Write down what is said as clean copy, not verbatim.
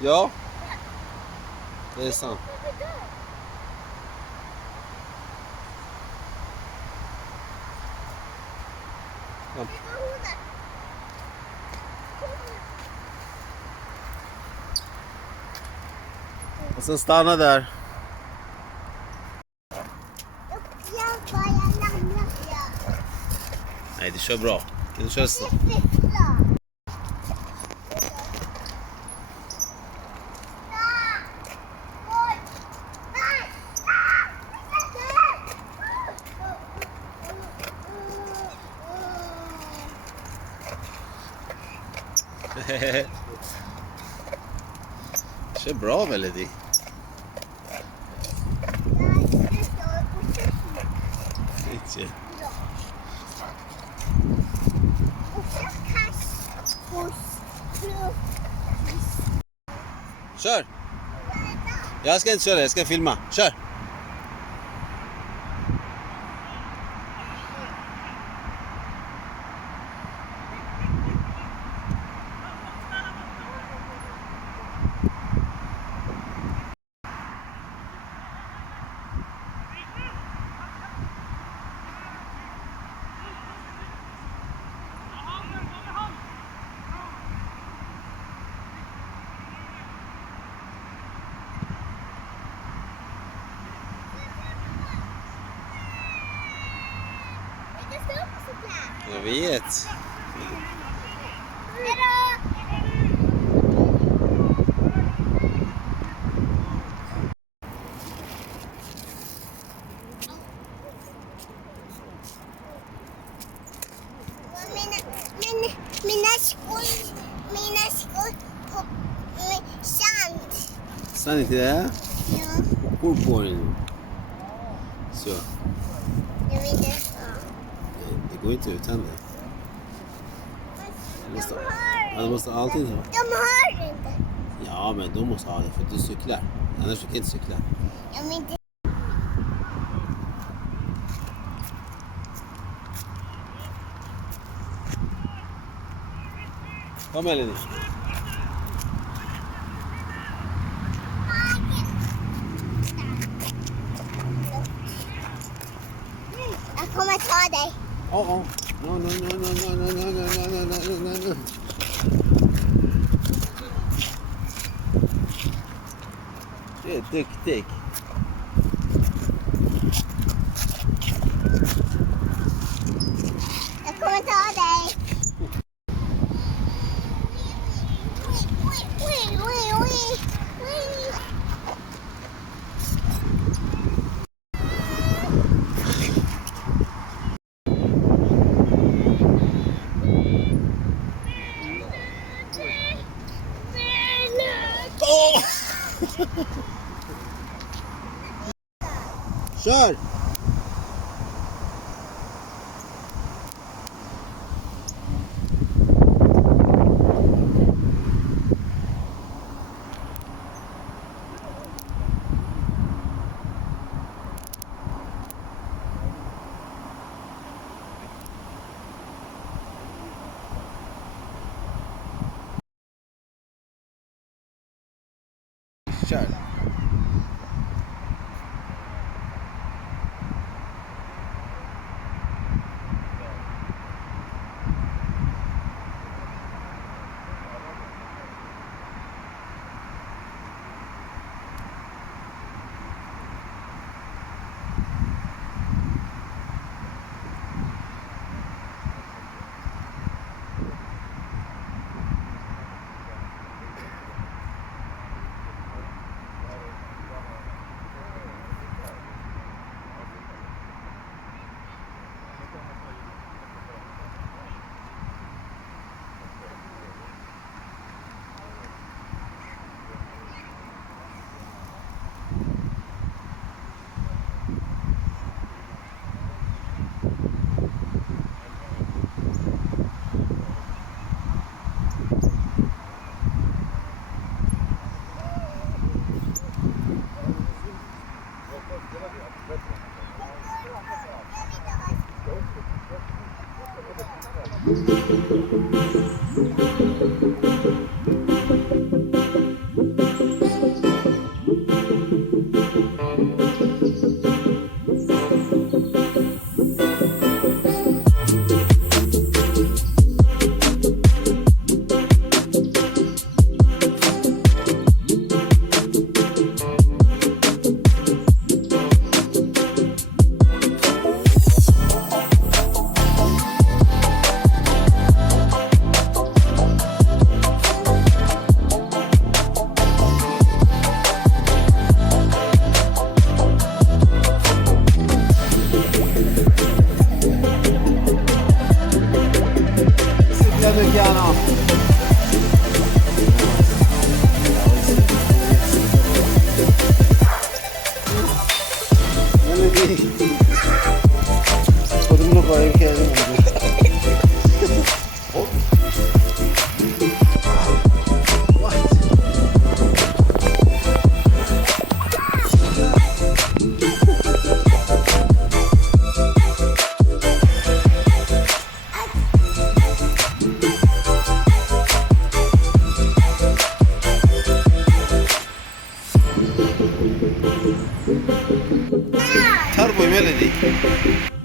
Ja, det är sant. Ja. Och sen stanna där. Nej, det kör bra. Det kör snabbt. Kör bra Melody. Inte. Kör! Jag ska inte köra, jag ska filma. Kör! Jag vet. Mina skor på sand. Sand inte det? Ja. Kor på den. Så. Jag vet inte. Det går inte utan det. Du måste alltid ha. De har inte. Ja, men de måste ha det för att du cyklar. Annars kan du inte cykla. Jag vet inte. Kom Melody. Jag kommer ta dig. Oh. No. Det är duktig. Jag kommer ta dig. Oj. Oh! Kör! Kör! 뭐 이렇게 하는 건데. 어? Turbo Melody.